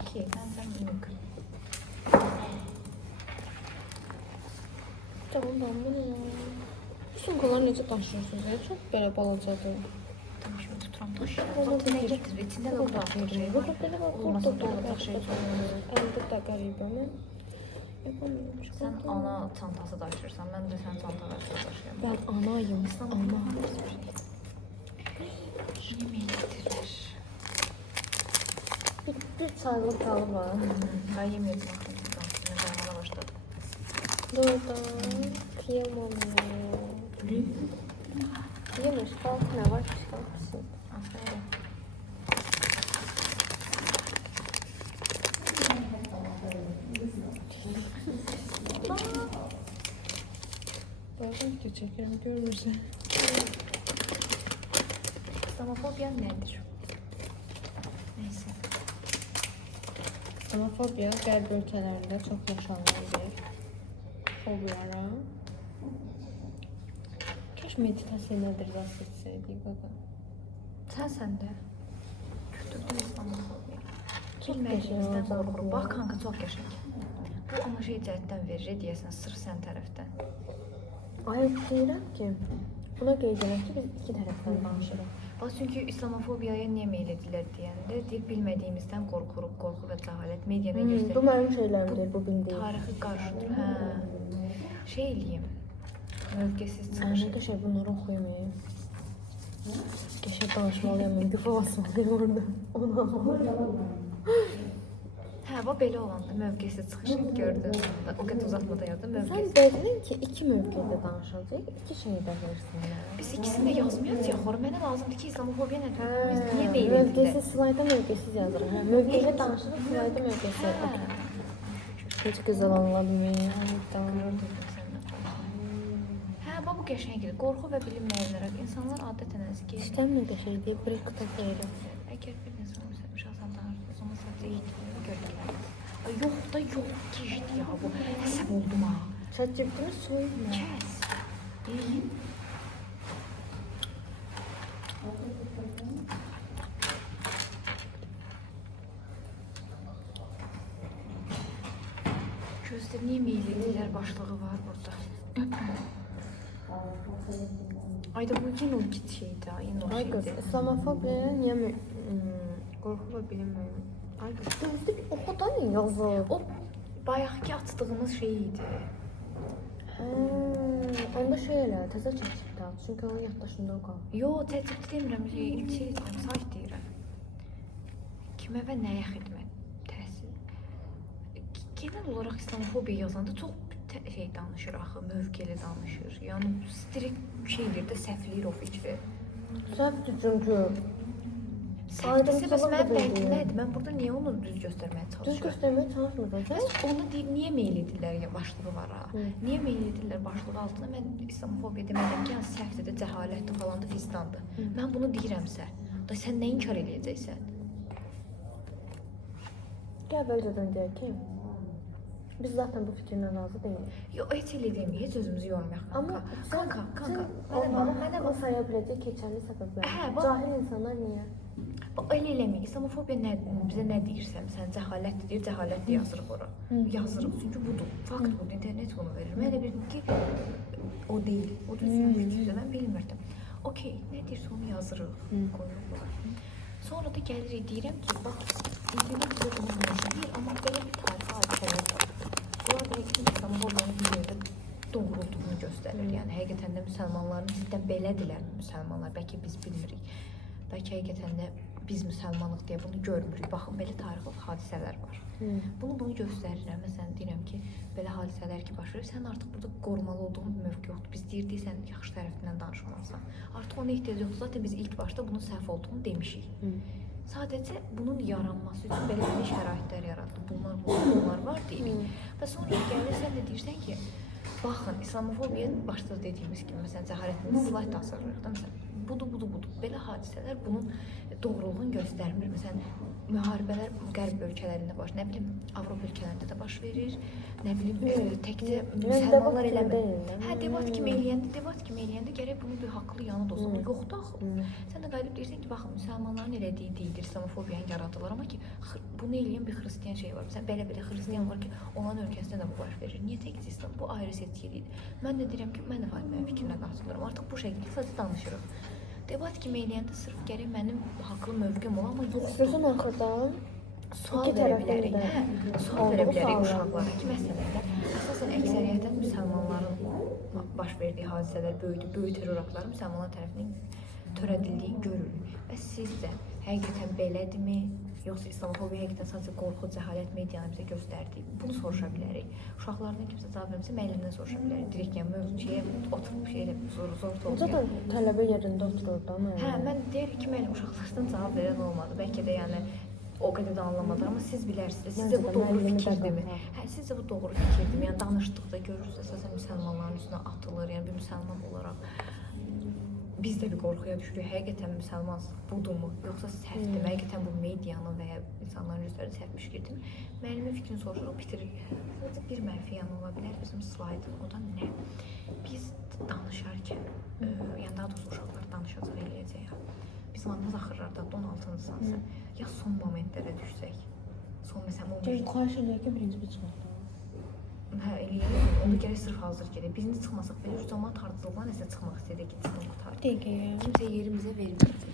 okey, məncə mümkün. Tamam, bunu sumkalar necə daşıyırsınız? Çox belə balacadır. Tamam, şimdi tuturam daşıyalım. Zaten ne getir? İçinde de kulaklık şey var. Olmasa dolacaq şey çok. Əldə də qəribə mən. Yapamıyorum. Sen ana çantası daşırsan, mən də sən çanta daşıyam. Ben anayım. Ana. Yemeği getirir. Bir çaylık dalı var. Ben yemeği baxdım. Ben qaymana başladım. Doğru. Kıyamam ya. Yemiş kalk ne var? Kalksın. Aferin. Bazen video çekerim görürse. İslamofobiya nədir? Neyse. İslamofobiya qərb ölkələrində çox yaşanan bir fobiyalara. Keş meditasiya nədir rəst etsəydik qaqa. Sən də götürdün İslamofobiya. Bilmədiyimizdən qorxuruq. Bax kanka çox qəşəng. Bu ona şey cəhətdən verir deyəsən sırf sən tərəfdən. Ay deyirəm ki, buna qeyd edək ki, biz iki tərəfdən danışırıq. Bax çünki İslamofobiyaya niyə meyl edirlər deyəndə, deyir bilmədiyimizdən qorxuruq, qorxu və cəhalət mediada göstərir. Bu mənim şeylərimdir, bu bildiyim. Tarixi qarşıdır. Hə. Şey eləyim. Mövqesiz çıxış. Nə qəşəng bunları oxuymayayım. Qəşəng danışmalıyam, mən güfa basmalıyım orada. Onu almalıyım. Hə, bax belə olanda mövqesiz çıxış gördün. O qədər uzatmada yazdım Sən mövqesiz. dedin ki, iki mövqedə danışılacaq, iki şeydə versinlər. Biz ikisini də yazmayacağıq. Xora mənə lazımdır ki, İslamofobiya nədir? Biz niyə meyl Mövqesiz, edirlər? slayda mövqesiz yazırıq. Hə, mövqedə danışırıq, slayda mövqesiz. Heç gözəl anladım ya. Tamam. Hə, bax bu qəşəngdir. Qorxu və bilinməyənlərə insanlar adətən əzki. İstəmir də şey deyib, bir qıtaq verir. Əgər bir insan şahsən danışır, o zaman sadəcə eğitimini görürlər. Ay yox da yox, keçdi ya bu. Həsəb oldum ha. ChatGPT-ni soyma. Kəs. Gözdə niyə meyl edirlər başlığı var burada. Ayda bu yine o git şeydi, yine o Ay qız, şeydi. İslamofobiyaya niyə qorxu və bilinməyən? Ay qız, gözdə bir oxu da ne yazır? O bayaqki açdığımız şey idi. Onda şey elə, təzə çəkib də, çünki onun yaddaşında o qalır. Yo, təcrübə demirəm, şey deyirəm, sayt deyirəm. Kimə və nəyə xidmət? Təhsil. Genel olaraq İslamofobiya yazanda çox şey danışır axı, mövqeli danışır. Yəni strikt şeydir də səhvliyir o fikri. Səhvdir çünki. Səhvdirsə bəs mən dəqiq nədir? Mən burada niyə onu düz göstərməyə Düz çalışıram? göstərməyə çalışmırsan. Bəs onu deyib niyə meyl edirlər ya başlığı var ha? Niyə meyl edirlər başlığı altına? Mən İslamofobiya demədim ki, yəni səhvdir də, cəhalətdir falan da fistandır. Mən bunu deyirəmsə, da sən nə inkar eləyəcəksən? Gəl bəlcədən deyək ki, biz zaten bu fikirlə razı deyilik. Yo, heç elə demək, heç özümüzü yormayaq. Amma Kanka, mənə bax saya biləcək keçərli səbəblər. Hə, bax. Cahil insanlar niyə? Elə eləməyik. İslamofobiya nə, bizə nə deyirsən, sən cəhalətdir deyir, cəhalətdir yazırıq ora. Yazırıq, çünki budur. Fakt budur, internet bunu verir. Mən elə bildim ki, o deyil. O düzgün fikirdir, mən bilmirdim. Okey, nə deyirsə onu yazırıq, qoyuruq. Sonra da gəlirik, deyirəm ki, bax, internet bizə bunu deyir, amma belə bir tarixi hadisələr var. Bunlar da ki, İslamofobiyanın bir yerdə doğrulduğunu göstərir. Yəni, həqiqətən də müsəlmanların ciddən belədirlər müsəlmanlar, bəlkə biz bilmirik. Bəlkə həqiqətən də biz müsəlmanlıq deyə bunu görmürük. Baxın, belə tarixi hadisələr var. Bunu göstərirəm. Məsələn, deyirəm ki, belə hadisələr ki, baş verir. Sən artıq burada qorumalı olduğun bir mövqe yoxdur. Biz deyirdik, sən yaxşı tərəfindən danışmalısan. Artıq ona ehtiyac yoxdur. Zaten biz ilk başda bunun səhv olduğunu demişik. Sadəcə bunun yaranması üçün belə şəraitlər yaratdı. Bunlar var deyirik. Və sonra gəlir, sən də deyirsən ki, baxın, İslamofobiya başda dediyimiz kimi, məsələn, cəhalətində slayd tasarlayırıq da, məsələn, budur. Belə hadisələr bunun doğruluğunu göstərmir. Məsələn, müharibələr qərb ölkələrində nə bilim, Avropa ölkələrində də baş verir. Nə bilim, təkcə müsəlmanlar eləmir. Hə, debat kimi eləyəndə gərək bunun bir haqlı yanı da olsun. Yoxdur axı. Sən də qayıdıb deyirsən ki, baxın, müsəlmanların elədiyi deyilir, islamofobiyanı yaradırlar, amma ki, bunu eləyən bir xristian şey var. Məsələn, belə xristian var ki, onların ölkəsində də bu baş verir. Niyə təkcə İslam? Bu ayrı seçkilidir. Mən də deyirəm ki, mən də Fatimənin fikrinə qatılıram. Artıq bu şəkildə sadəcə danışırıq. Debat kimi eləyəndə sırf gərək mənim haqlı mövqüm ola, amma yoxdur. Sözün axırdan Sual verə bilərik. Sual verə bilərik uşaqlara ki, məsələdə əsasən əksəriyyətən müsəlmanların baş verdiyi hadisələr, böyük terror aktları müsəlmanlar tərəfindən törədildiyi görülür. Və sizcə həqiqətən belədirmi? Yoxsa İslamofobiya həqiqətən sadəcə qorxu, cəhalət medianı bizə göstərdi? Bunu soruşa bilərik. Uşaqlardan kimsə cavab verməsə müəllimdən soruşa bilərik. Direkt yəni oturub zor olmuyor. Zaten tələbə yerində oturur da müəllim. Hə, mən deyirik ki, müəllim uşaqlardan cavab verən olmadı. Bəlkə də yəni o qədər də anlamadı, amma siz bilərsiniz. Sizcə bu doğru fikirdirmi? Hə, sizcə bu doğru fikirdirmi? Yəni danışdıqda görürsünüz, əsasən müsəlmanların üstünə atılır. Yəni bir müsəlman olaraq biz də bir qorxuya düşürük. Həqiqətən müsəlmanlıq budurmu? Yoxsa səhvdir? Həqiqətən bu medianın və ya insanların üzərində səhv fikirdirmi? Müəllimin fikrini soruşuruq, bitiririk. Sadəcə bir mənfi yanı ola bilər bizim slaydın. O da nə? Biz danışarkən, yəni daha doğrusu uşaqlar danışacaq, eləyəcək. Biz vannaz axırlarda 16-cı sansə, ya son momentlərə düşsək, son məsələn, xahiş edir ki, birinci bir çıxaq. Hə, eləyək. Onda gərək sırf hazır gedək. Birinci çıxmasaq belə, cəmaət ardıcılıqla nəsə çıxmaq istəyək ki, çıxın qutarıq. Dəqiq. Kimsə yerimizə verməyəcək.